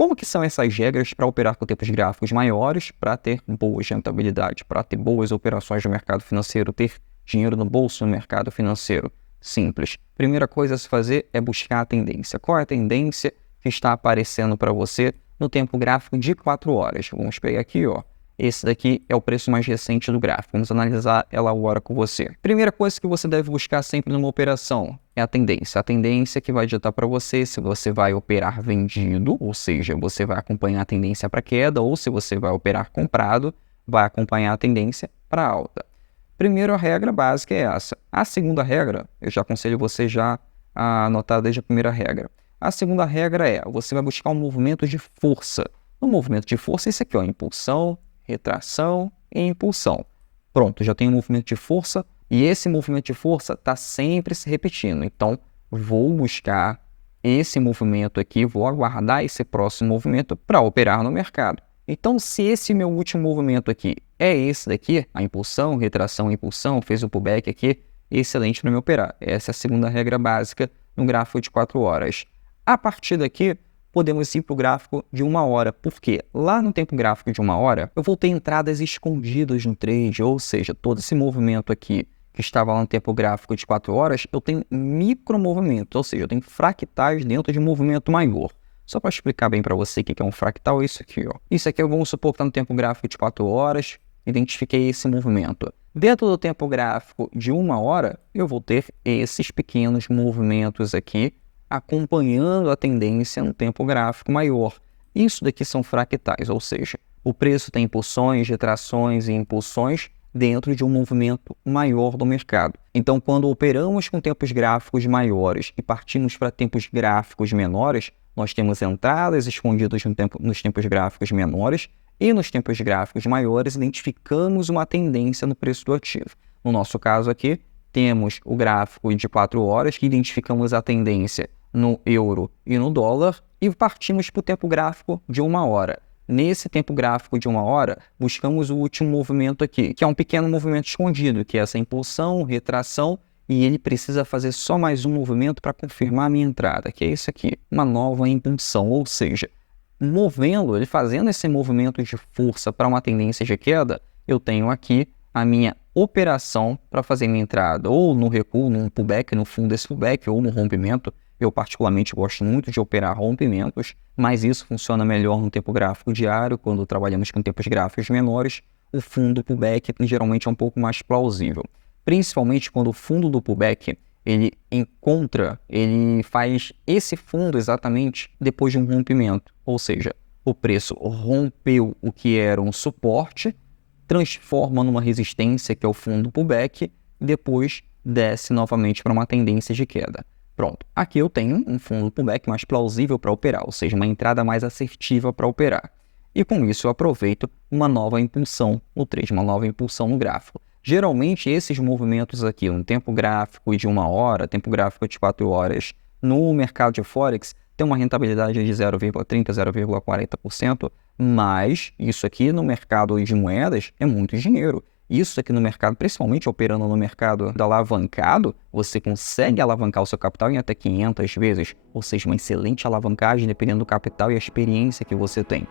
Como que são essas regras para operar com tempos gráficos maiores, para ter boas rentabilidades, para ter boas operações no mercado financeiro, ter dinheiro no bolso no mercado financeiro? Simples. Primeira coisa a se fazer é buscar a tendência. Qual é a tendência que está aparecendo para você no tempo gráfico de 4 horas? Vamos pegar aqui, ó. Esse daqui é o preço mais recente do gráfico. Vamos analisar ela agora com você. Primeira coisa que você deve buscar sempre numa operação é a tendência. A tendência que vai ditar para você se você vai operar vendido, ou seja, você vai acompanhar a tendência para queda, ou se você vai operar comprado, vai acompanhar a tendência para alta. Primeiro, a regra básica é essa. A segunda regra, eu já aconselho você já a anotar desde a primeira regra. A segunda regra é, você vai buscar um movimento de força. No movimento de força, esse aqui, ó, impulsão, retração e impulsão. Pronto, já tem um movimento de força e esse movimento de força está sempre se repetindo. Então, vou buscar esse movimento aqui, vou aguardar esse próximo movimento para operar no mercado. Então, se esse meu último movimento aqui é esse daqui, a impulsão, retração, impulsão, fez o pullback aqui, excelente para me operar. Essa é a segunda regra básica no gráfico de 4 horas. A partir daqui, podemos ir para o gráfico de 1 hora, porque lá no tempo gráfico de 1 hora, eu vou ter entradas escondidas no trade, ou seja, todo esse movimento aqui que estava lá no tempo gráfico de 4 horas, eu tenho micromovimentos, ou seja, eu tenho fractais dentro de um movimento maior. Só para explicar bem para você o que é um fractal, é isso aqui, ó. Isso aqui, vamos supor que está no tempo gráfico de 4 horas, identifiquei esse movimento. Dentro do tempo gráfico de 1 hora, eu vou ter esses pequenos movimentos aqui, acompanhando a tendência no tempo gráfico maior. Isso daqui são fractais, ou seja, o preço tem impulsões, retrações e impulsões dentro de um movimento maior do mercado. Então, quando operamos com tempos gráficos maiores e partimos para tempos gráficos menores, nós temos entradas escondidas nos tempos gráficos menores e nos tempos gráficos maiores identificamos uma tendência no preço do ativo. No nosso caso aqui, temos o gráfico de 4 horas que identificamos a tendência no euro e no dólar e partimos para o tempo gráfico de 1 hora. Nesse tempo gráfico de 1 hora, buscamos o último movimento aqui, que é um pequeno movimento escondido, que é essa impulsão, retração, e ele precisa fazer só mais um movimento para confirmar a minha entrada, que é isso aqui, uma nova impulsão, ou seja, ele fazendo esse movimento de força para uma tendência de queda, eu tenho aqui a minha operação para fazer minha entrada, ou no recuo, num pullback, no fundo desse pullback, ou no rompimento. Eu particularmente gosto muito de operar rompimentos, mas isso funciona melhor no tempo gráfico diário, quando trabalhamos com tempos gráficos menores. O fundo do pullback geralmente é um pouco mais plausível, principalmente quando o fundo do pullback ele faz esse fundo exatamente depois de um rompimento, ou seja, o preço rompeu o que era um suporte, transforma numa resistência, que é o fundo do pullback, e depois desce novamente para uma tendência de queda. Pronto, aqui eu tenho um fundo pullback mais plausível para operar, ou seja, uma entrada mais assertiva para operar. E com isso eu aproveito uma nova impulsão no trade, uma nova impulsão no gráfico. Geralmente esses movimentos aqui, no tempo gráfico de 1 hora, tempo gráfico de 4 horas, no mercado de Forex, tem uma rentabilidade de 0,30%, 0,40%, mas isso aqui no mercado de moedas é muito dinheiro. Isso aqui no mercado, principalmente operando no mercado da alavancado, você consegue alavancar o seu capital em até 500 vezes, ou seja, uma excelente alavancagem dependendo do capital e a experiência que você tem.